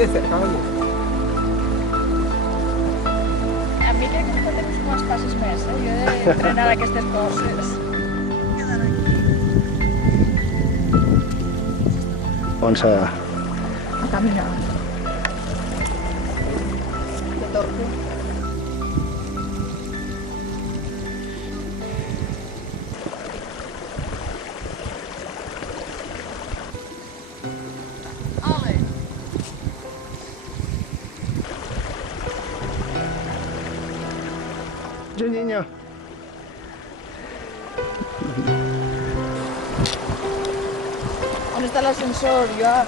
de cerca, oye. A mi crec que tens uns passos més, eh? Jo he d'entrenar aquestes coses. Vamos a... A caminar. De torpe. Niño. On està l'ascensor, Joan?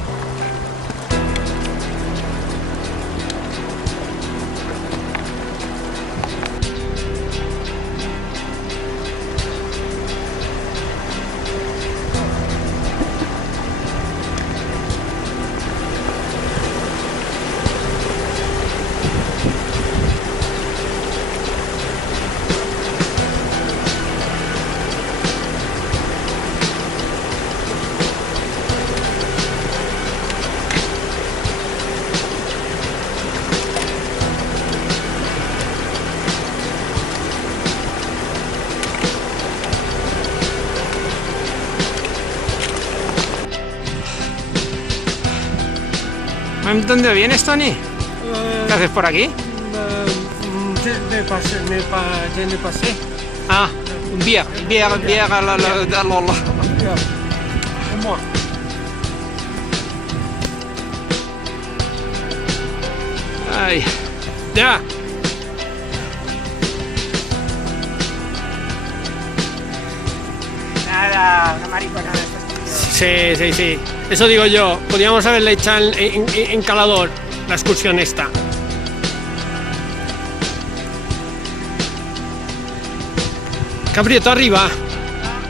¿Dónde vienes, Tony? ¿Qué haces por aquí? Je passé. Ah, bière à la Lola. Moi. Ay, ya. Nada, una maricona de estos tíos. Sí. Eso digo yo. Podríamos haberle echado en Calador la excursión esta. Cabrieto arriba.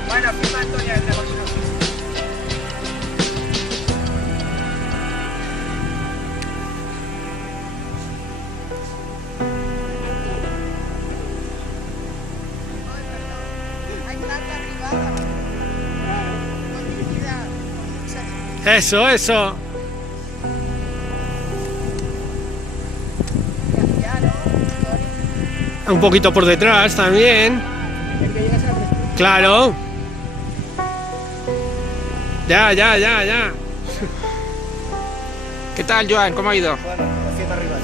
Bueno, firma Antonio el negocio. Eso. Un poquito por detrás también. Claro. Ya. ¿Qué tal, Joan? ¿Cómo ha ido? Bueno, haciendo arriba.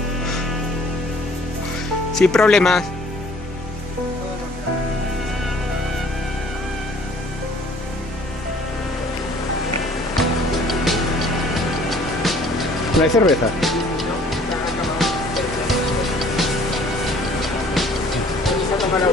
Sin problemas. ¿No hay cerveza? Se ha tomado